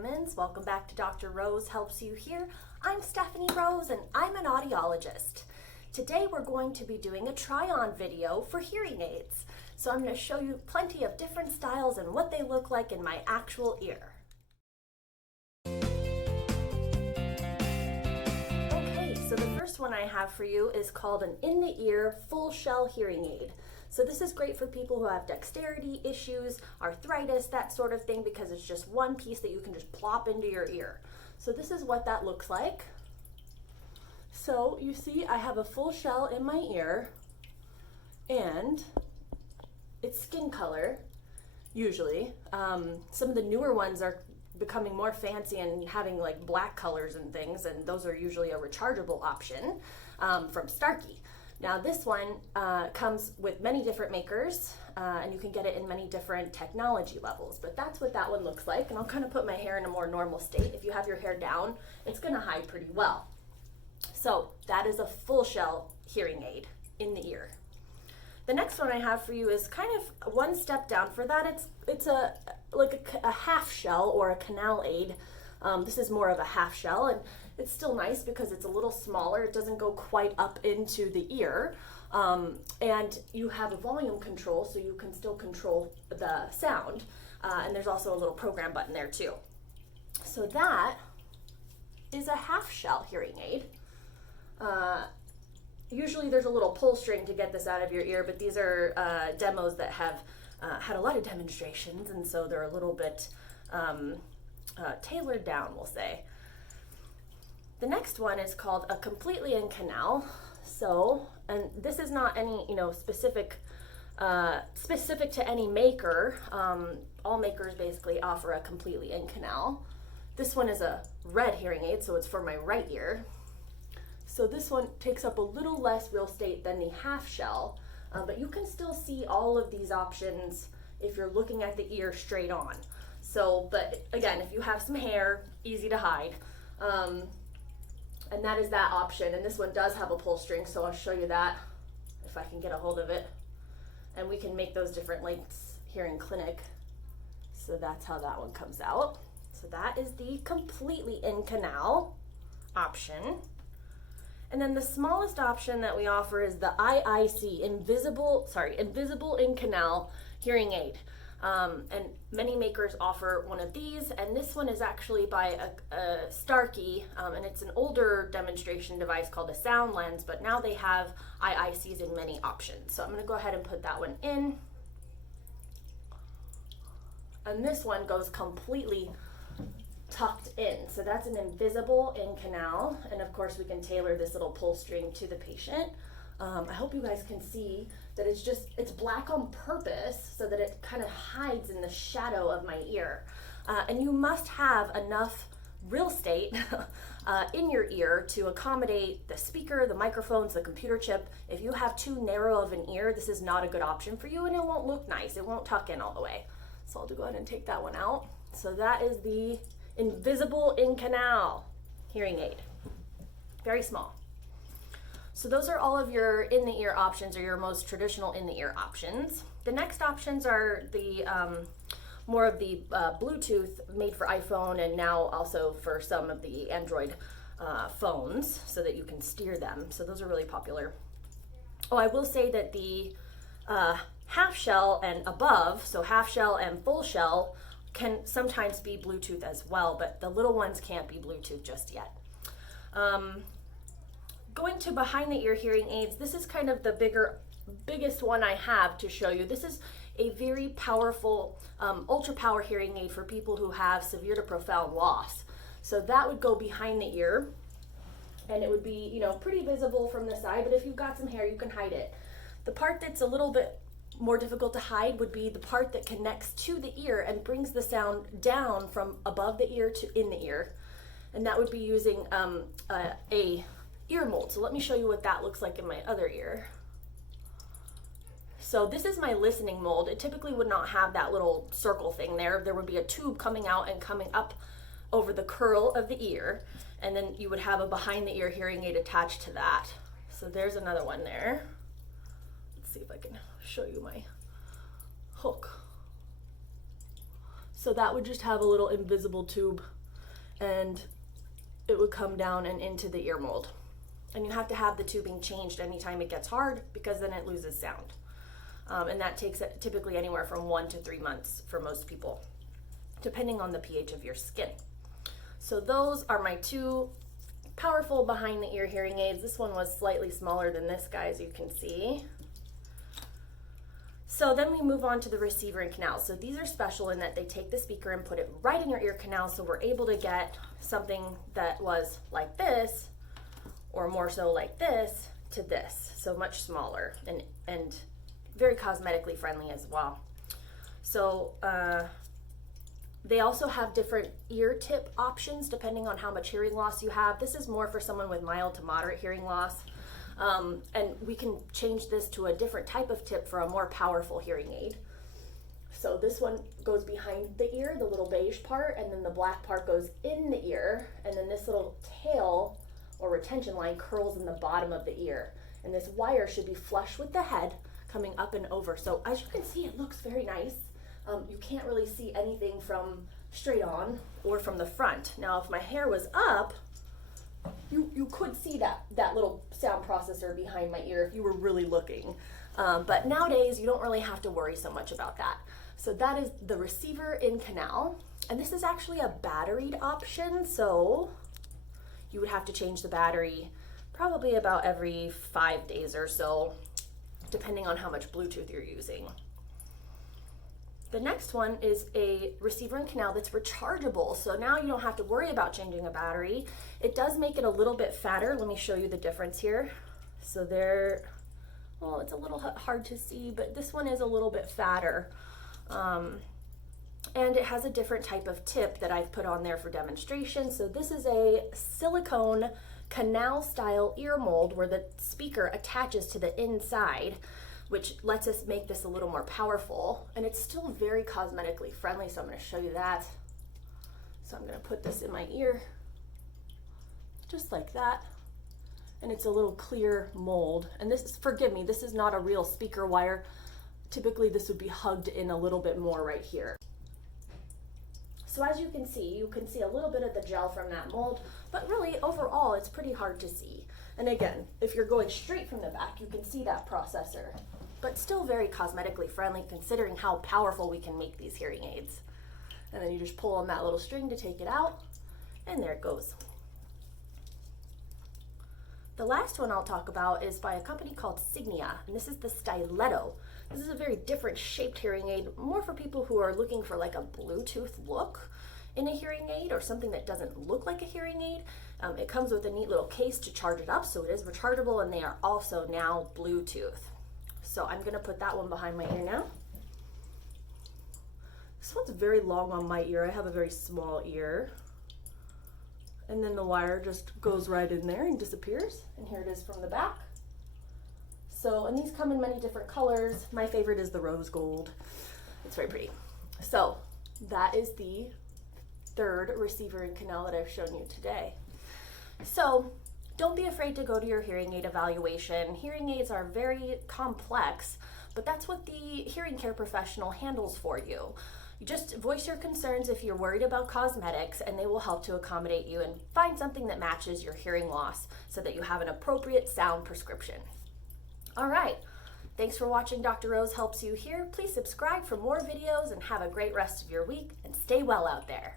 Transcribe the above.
humans. Welcome back to Dr. Rose Helps You here. I'm Stephanie Rose and I'm an audiologist. Today we're going to be doing a try-on video for hearing aids. So I'm going to show you plenty of different styles and what they look like in my actual ear. Okay, so the first one I have for you is called an in-the-ear full shell hearing aid. So this is great for people who have dexterity issues, arthritis, that sort of thing, because it's just one piece that you can just plop into your ear. So this is what that looks like. So you see I have a full shell in my ear and it's skin color, usually. Some of the newer ones are becoming more fancy and having like black colors and things, and those are usually a rechargeable option from Starkey. Now this one comes with many different makers and you can get it in many different technology levels, but that's what that one looks like. And I'll kind of put my hair in a more normal state. If you have your hair down, it's gonna hide pretty well. So that is a full shell hearing aid in the ear. The next one I have for you is kind of one step down. For that, it's like a half shell or a canal aid. This is more of a half shell, and it's still nice because it's a little smaller. It doesn't go quite up into the ear. And you have a volume control, so you can still control the sound. And there's also a little program button there too. So that is a half shell hearing aid. Usually there's a little pull string to get this out of your ear, but these are demos that have had a lot of demonstrations, and so they're a little bit tailored down, we'll say. The next one is called a completely in canal. So, and this is not any, specific to any maker. All makers basically offer a completely in canal. This one is a red hearing aid, so it's for my right ear. So this one takes up a little less real estate than the half shell, but you can still see all of these options if you're looking at the ear straight on. So, but again, if you have some hair, easy to hide. And that is that option. And this one does have a pull string, so I'll show you that if I can get a hold of it. And we can make those different lengths here in clinic. So that's how that one comes out. So that is the completely in canal option. And then the smallest option that we offer is the IIC, invisible in canal hearing aid. And many makers offer one of these, and this one is actually by a Starkey, and it's an older demonstration device called a sound lens, but now they have IICs in many options. So I'm going to go ahead and put that one in. And this one goes completely tucked in. So that's an invisible in canal, and of course we can tailor this little pull string to the patient. I hope you guys can see that it's black on purpose so that it kind of hides in the shadow of my ear. And you must have enough real estate in your ear to accommodate the speaker, the microphones, the computer chip. If you have too narrow of an ear, this is not a good option for you, and it won't look nice. It won't tuck in all the way. So I'll go ahead and take that one out. So that is the invisible in canal hearing aid. Very small. So those are all of your in-the-ear options, or your most traditional in-the-ear options. The next options are the more of the Bluetooth made for iPhone, and now also for some of the Android phones, so that you can steer them. So those are really popular. Oh, I will say that the half shell and above, so half shell and full shell, can sometimes be Bluetooth as well, but the little ones can't be Bluetooth just yet. Going to behind the ear hearing aids, this is kind of the biggest one I have to show you. This is a very powerful ultra power hearing aid for people who have severe to profound loss. So that would go behind the ear, and it would be, pretty visible from the side, but if you've got some hair, you can hide it. The part that's a little bit more difficult to hide would be the part that connects to the ear and brings the sound down from above the ear to in the ear. And that would be using a ear mold. So let me show you what that looks like in my other ear. So this is my listening mold. It typically would not have that little circle thing there. There would be a tube coming out and coming up over the curl of the ear, and then you would have a behind the ear hearing aid attached to that. So there's another one there. Let's see if I can show you my hook. So that would just have a little invisible tube, and it would come down and into the ear mold. And you have to have the tubing changed anytime it gets hard, because then it loses sound. And that takes typically anywhere from 1 to 3 months for most people, depending on the pH of your skin. So those are my two powerful behind the ear hearing aids. This one was slightly smaller than this guy, as you can see. So then we move on to the receiver and canal. So these are special in that they take the speaker and put it right in your ear canal, so we're able to get something that was like this, or more so like this, to this. So much smaller and very cosmetically friendly as well. So they also have different ear tip options depending on how much hearing loss you have. This is more for someone with mild to moderate hearing loss. And we can change this to a different type of tip for a more powerful hearing aid. So this one goes behind the ear, the little beige part, and then the black part goes in the ear, and then this little tail or retention line curls in the bottom of the ear. And this wire should be flush with the head coming up and over. So as you can see, it looks very nice. You can't really see anything from straight on or from the front. Now, if my hair was up, you could see that little sound processor behind my ear if you were really looking. But nowadays, you don't really have to worry so much about that. So that is the receiver in canal. And this is actually a batteried option. So you would have to change the battery probably about every 5 days or so, depending on how much Bluetooth you're using. The next one is a receiver in canal that's rechargeable. So now you don't have to worry about changing a battery. It does make it a little bit fatter. Let me show you the difference here. So well, it's a little hard to see, but this one is a little bit fatter. And it has a different type of tip that I've put on there for demonstration. So this is a silicone canal style ear mold where the speaker attaches to the inside, which lets us make this a little more powerful. And it's still very cosmetically friendly, so I'm gonna show you that. So I'm gonna put this in my ear, just like that. And it's a little clear mold. And this is, forgive me, this is not a real speaker wire. Typically this would be hugged in a little bit more right here. So as you can see a little bit of the gel from that mold, but really overall it's pretty hard to see. And again, if you're going straight from the back, you can see that processor, but still very cosmetically friendly considering how powerful we can make these hearing aids. And then you just pull on that little string to take it out, and there it goes. The last one I'll talk about is by a company called Signia, and this is the Styletto. This is a very different shaped hearing aid, more for people who are looking for like a Bluetooth look in a hearing aid or something that doesn't look like a hearing aid. It comes with a neat little case to charge it up, so it is rechargeable, and they are also now Bluetooth. So I'm gonna put that one behind my ear now. This one's very long on my ear. I have a very small ear. And then the wire just goes right in there and disappears. And here it is from the back. So, and these come in many different colors. My favorite is the rose gold. It's very pretty. So that is the third receiver in canal that I've shown you today. So don't be afraid to go to your hearing aid evaluation. Hearing aids are very complex, but that's what the hearing care professional handles for you. You just voice your concerns if you're worried about cosmetics, and they will help to accommodate you and find something that matches your hearing loss so that you have an appropriate sound prescription. All right, thanks for watching Dr. Rose Helps You Hear. Please subscribe for more videos and have a great rest of your week, and stay well out there.